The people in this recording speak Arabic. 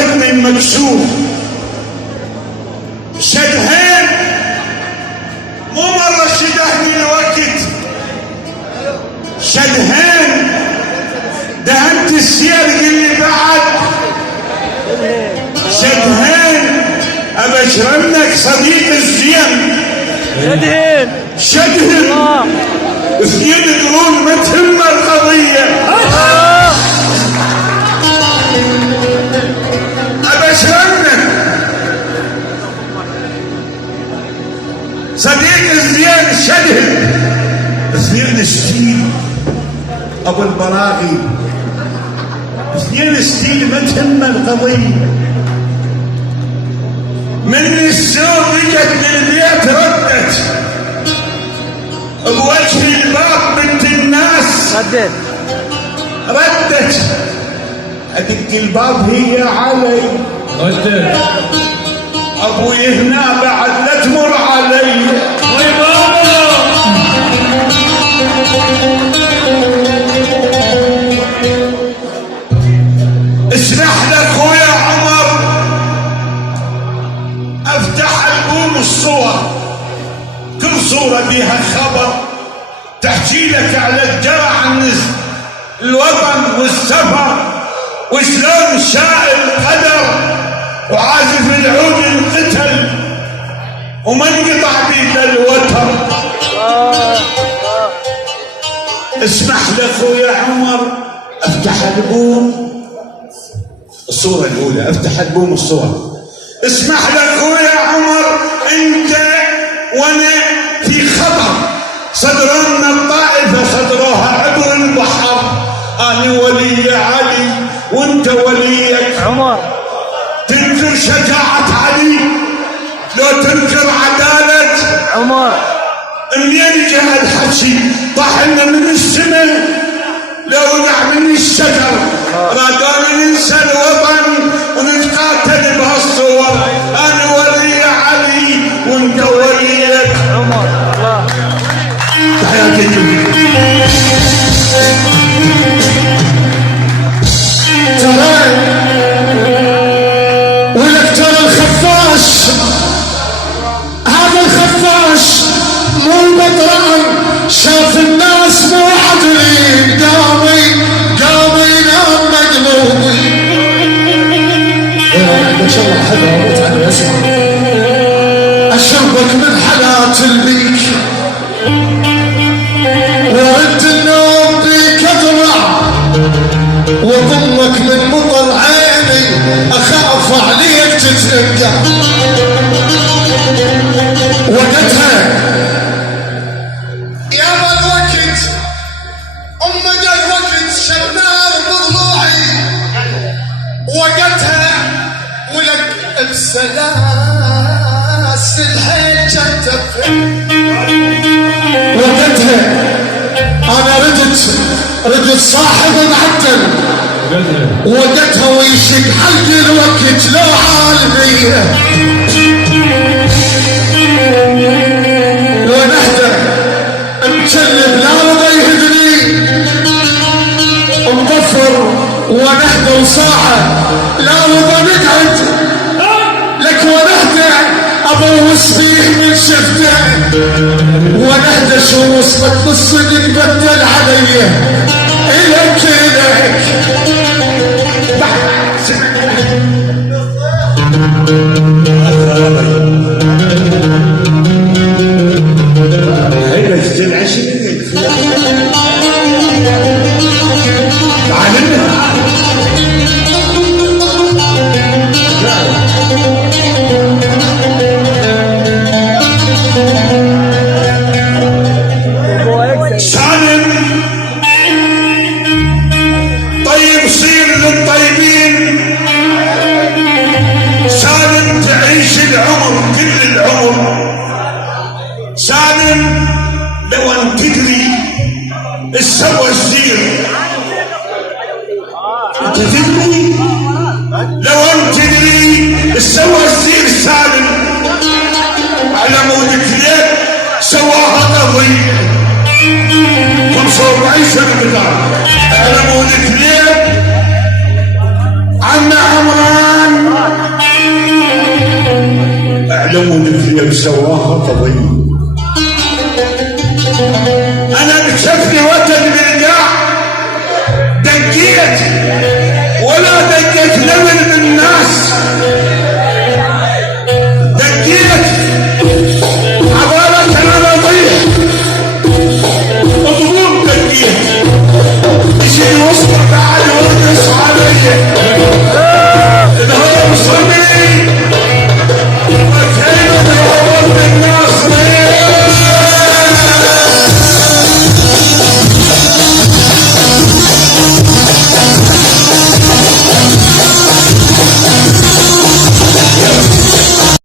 ودن المكسور شدهين مو مرة شدهني الوقت شدهين دهنت السير اللي بعد شدهين ابشرنك صديق الزين شدهن اثنين يقولون ما تهم القضية ابشرنك صديق الزين شدهن اثنين ستيل ابو البراغي اثنين ستيل ما تهم القضية من السوق اجت للبيت ردت بوجه الباب بنت الناس ردت ادق الباب هي علي ردت ابوي هنا بعد لا تمر علي اسمح لاخويا عمر افتح البوم الصور كل صورة بيها خبر تحكي لك على الجرى عن الوطن والسفر وشلون شاء القدر وعازف العود انقتل وما انقطع بيد الوتر اسمح لاخويا عمر افتح البوم الصورة الاولى افتح البوم الصور اسمح لاخويا عمر انت وانا في خطر صدرنا الطائفة صدروها عبر البحر انا ولي علي وانت وليك عمر تنكر شجاعة علي لو تنكر عدالة عمر منين جاء الحكي طحنا من السماء لو وقع من الشجر رادونا ننسى الوطن ونتقاتل بهالصور انا ولي علي وانت وليك عمر الله تحياتي ترى ولك ترى الخفاش هذا الخفاش مو البطران شاف الناس مو عدلين قام ينام مقلوبي ما شاء الله حلوه موت على اسمع اشربك من حالات البيك ورد النوم بيك اضرع وضمك من مطر عيني اخاف عليك تتلقى وقتها يا ما الوقت جا الوقت شنار بضلوعي وقتها ولك بسلاس الحيل جتف وقتها انا ردت صاحب معدل وقتها ويشق حلقي الوقت لو عالمية ونحدى مكلب لا رضى يهدني مظفر ونحدى وصاحة لا رضى نقعد لك ونحدى ابوس فيه من شفته ونحدى شو وصلك بالصدق بدل علي الك الك هيدا الزين عشرين تعالنا سالم طيب صير للطيبين سالم تعيش العمر كل العمر سالم لو ان تدري ايش سوى الزير انت تدري لو ان تدري ايش سوى الزير سالم على مود كليب سواها قضيه 45 سنه بدار على مود كليب عم عمران إنما